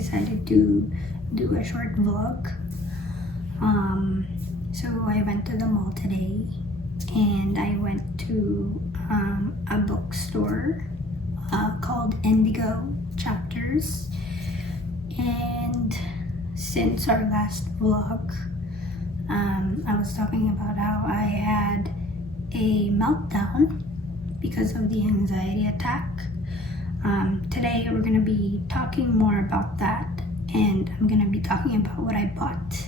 decided to do a short vlog. So I went to the mall today and I went to a bookstore called Indigo Chapters. And since our last vlog, I was talking about how I had a meltdown because of the anxiety attack. Today we're going to be talking more about that, and I'm going to be talking about what I bought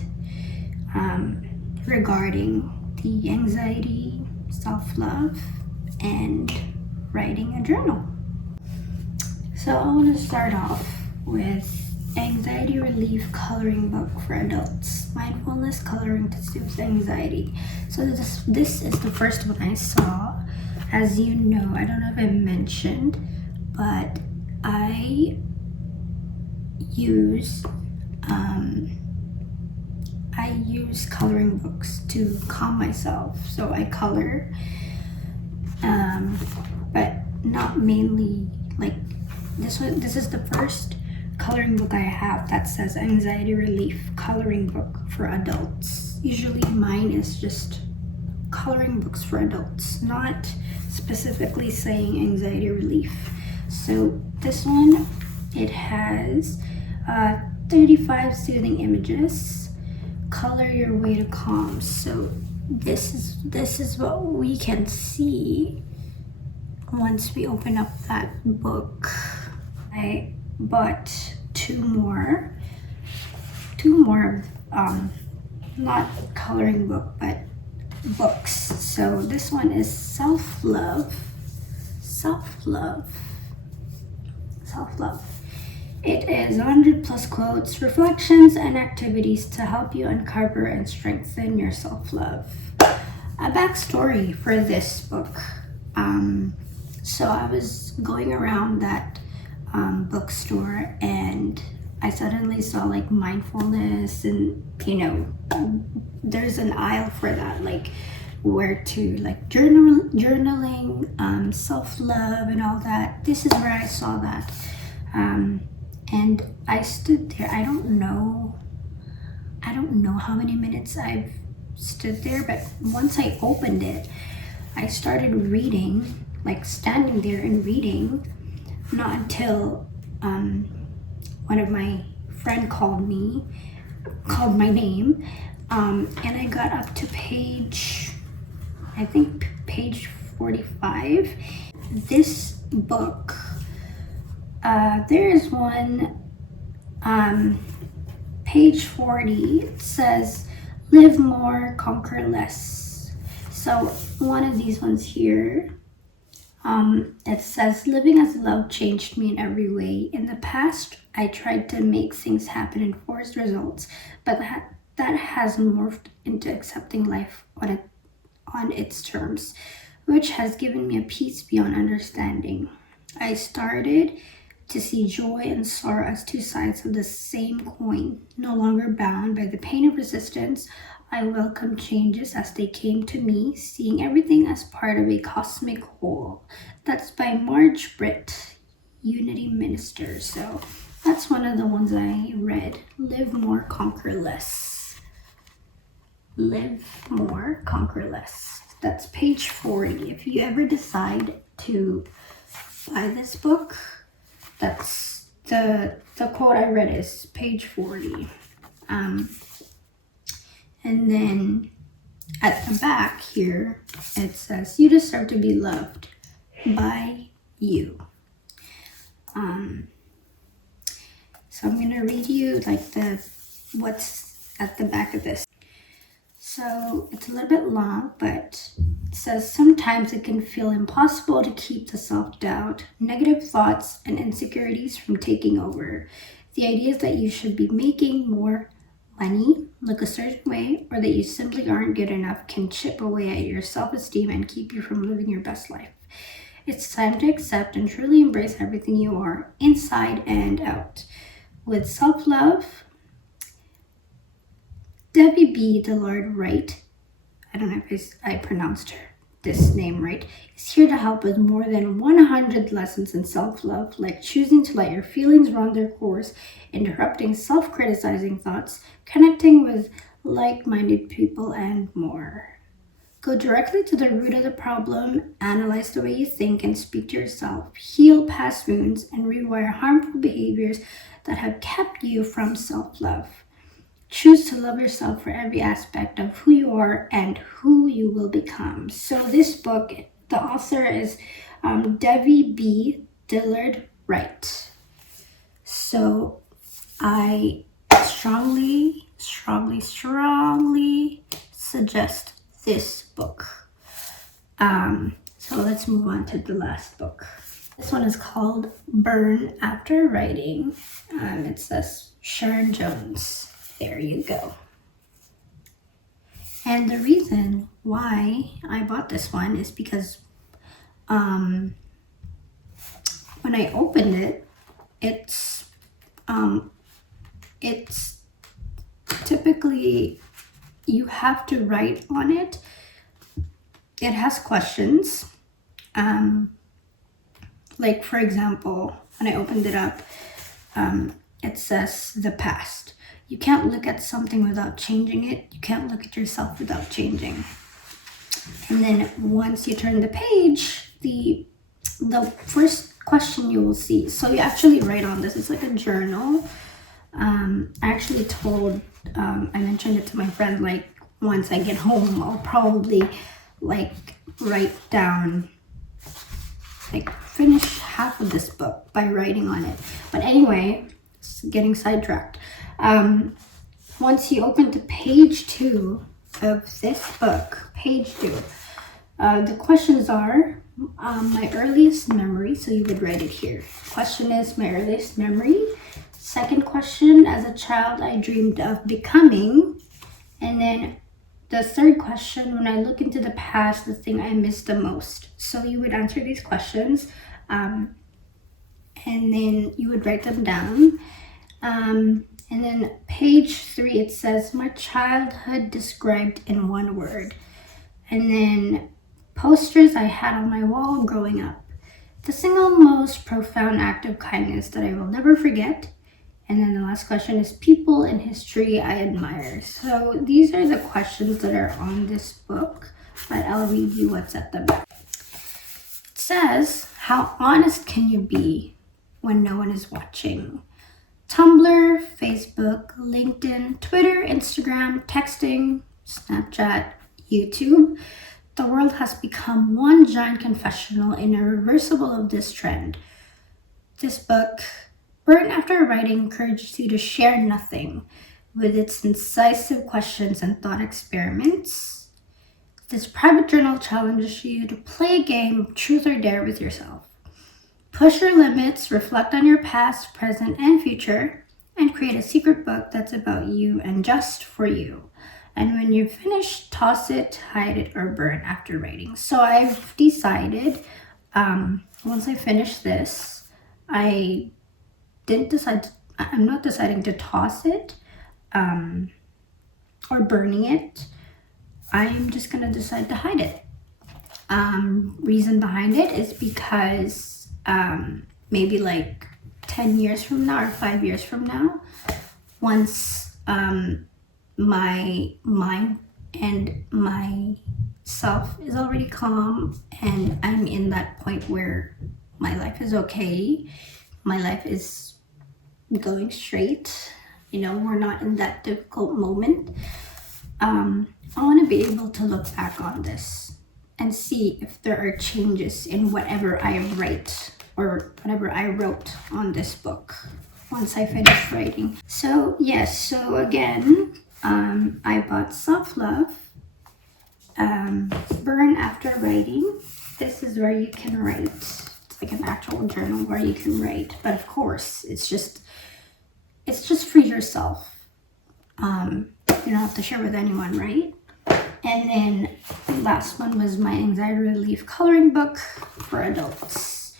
regarding the anxiety, self-love, and writing a journal. So I want to start off with Anxiety Relief Coloring Book for Adults, Mindfulness Coloring to Soothe Anxiety. So this is the first one I saw. As you know, I don't know if I mentioned, but I use coloring books to calm myself. So I color, but not mainly like this one. This is the first coloring book I have that says Anxiety Relief Coloring Book for Adults. Usually mine is just coloring books for adults, not specifically saying anxiety relief. So this one, it has 35 soothing images. Color your way to calm. So this is what we can see once we open up that book. I bought two more not coloring book but books. So this one is self-love. It is 100 plus quotes, reflections, and activities to help you uncover and strengthen your self-love. A backstory for this book. So I was going around that bookstore and I suddenly saw like mindfulness, and there's an aisle for that, like where to like journaling, self-love and all that. This is where I saw that. And I stood there. I don't know how many minutes I've stood there, but once I opened it, I started reading, like standing there and reading. Not until one of my friend called my name, and I got up to page 45. This book, there is one, page 40, it says live more, conquer less. So one of these ones here, it says, living as love changed me in every way. In the past, I tried to make things happen and force results, but that has morphed into accepting life on its terms, which has given me a peace beyond understanding. I started to see joy and sorrow as two sides of the same coin. No longer bound by the pain of resistance, I welcomed changes as they came to me, seeing everything as part of a cosmic whole. That's by Marge Britt, Unity Minister. So that's one of the ones I read. Live more, conquer less. Live more, conquer less. That's page 40. If you ever decide to buy this book, that's the quote I read is page 40. And then at the back here, it says, you deserve to be loved by you. So I'm going to read you like what's at the back of this. So it's a little bit long, but it says, sometimes it can feel impossible to keep the self-doubt, negative thoughts, and insecurities from taking over. The ideas that you should be making more money, look a certain way, or that you simply aren't good enough can chip away at your self-esteem and keep you from living your best life. It's time to accept and truly embrace everything you are, inside and out. With self-love, Debbie B. Dillard Wright, I don't know if I pronounced this name, right, is here to help with more than 100 lessons in self-love, like choosing to let your feelings run their course, interrupting self-criticizing thoughts, connecting with like-minded people, and more. Go directly to the root of the problem, analyze the way you think and speak to yourself, heal past wounds, and rewire harmful behaviors that have kept you from self-love. Choose to love yourself for every aspect of who you are and who you will become. So this book, the author is Devi B. Dillard Wright. So I strongly suggest this book. So let's move on to the last book. This one is called Burn After Writing. It says Sharon Jones. There you go. And the reason why I bought this one is because when I opened it, it's typically you have to write on it. It has questions. Like for example, when I opened it up, it says the past. You can't look at something without changing it. You can't look at yourself without changing. And then once you turn the page, the first question you will see. So you actually write on this. It's like a journal. I actually I mentioned it to my friend, like once I get home, I'll probably like write down, like finish half of this book by writing on it. But anyway, getting sidetracked. Once you open to page 2 of this book, page 2, the questions are my earliest memory. So you would write it here. Question is my earliest memory. Second question, as a child, I dreamed of becoming. And then the third question, when I look into the past, the thing I miss the most. So you would answer these questions, and then you would write them down. And then page 3, it says my childhood described in one word. And then posters I had on my wall growing up. The single most profound act of kindness that I will never forget. And then the last question is people in history I admire. So these are the questions that are on this book, but I'll read you what's at the back. It says, how honest can you be when no one is watching? Tumblr, Facebook, LinkedIn, Twitter, Instagram, texting, Snapchat, YouTube. The world has become one giant confessional in a reversible of this trend. This book, Burn After Writing, encourages you to share nothing with its incisive questions and thought experiments. This private journal challenges you to play a game of truth or dare with yourself. Push your limits, reflect on your past, present, and future, and create a secret book that's about you and just for you. And when you're finished, toss it, hide it, or burn after writing. So I've decided, once I finish this, I'm not deciding to toss it or burning it. I'm just going to decide to hide it. Reason behind it is because maybe like 10 years from now or 5 years from now, once my mind and my self is already calm and I'm in that point where my life is okay, my life is going straight, we're not in that difficult moment, I want to be able to look back on this and see if there are changes in whatever I write or whatever I wrote on this book once I finish writing. So yes, so again, I bought Self-Love, Burn After Writing. This is where you can write. It's like an actual journal where you can write, but of course, it's just for yourself. You don't have to share with anyone, right? And then the last one was my anxiety relief coloring book for adults.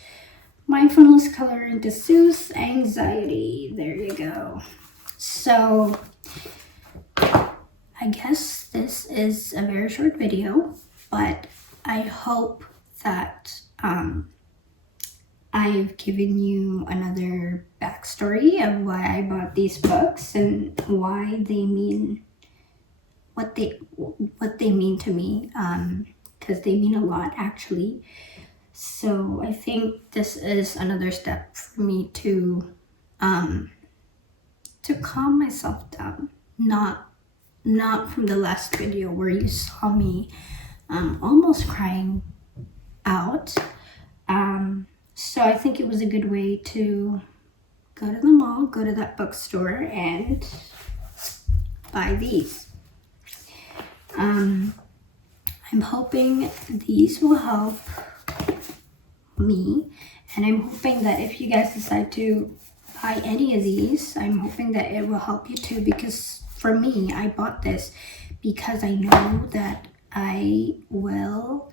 Mindfulness coloring to soothe anxiety. There you go. So I guess this is a very short video, but I hope that I've given you another backstory of why I bought these books and why they mean what they mean to me, because they mean a lot actually. So I think this is another step for me to calm myself down. Not from the last video where you saw me almost crying out. So I think it was a good way to go to the mall, go to that bookstore, and buy these. I'm hoping these will help me, and I'm hoping that if you guys decide to buy any of these, I'm hoping that it will help you too, because for me, I bought this because I know that I will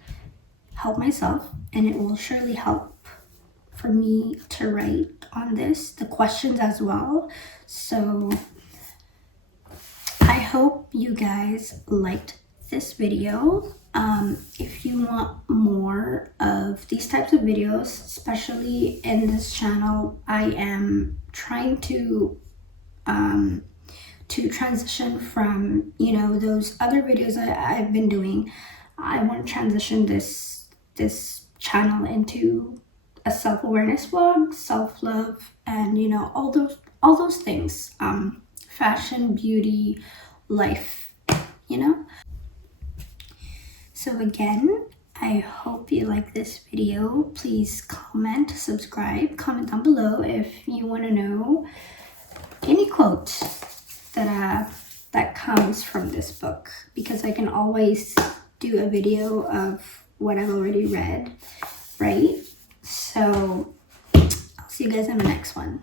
help myself, and it will surely help for me to write on this, the questions as well. So I hope you guys liked this video. If you want more of these types of videos, especially in this channel, I am trying to transition from, you know, those other videos I've been doing. I want to transition this channel into a self-awareness vlog, self-love, and, you know, all those things, fashion, beauty, life, you know. So again, I hope you like this video. Please comment, subscribe, comment down below if you want to know any quote that comes from this book, because I can always do a video of what I've already read, right? So I'll see you guys in the next one.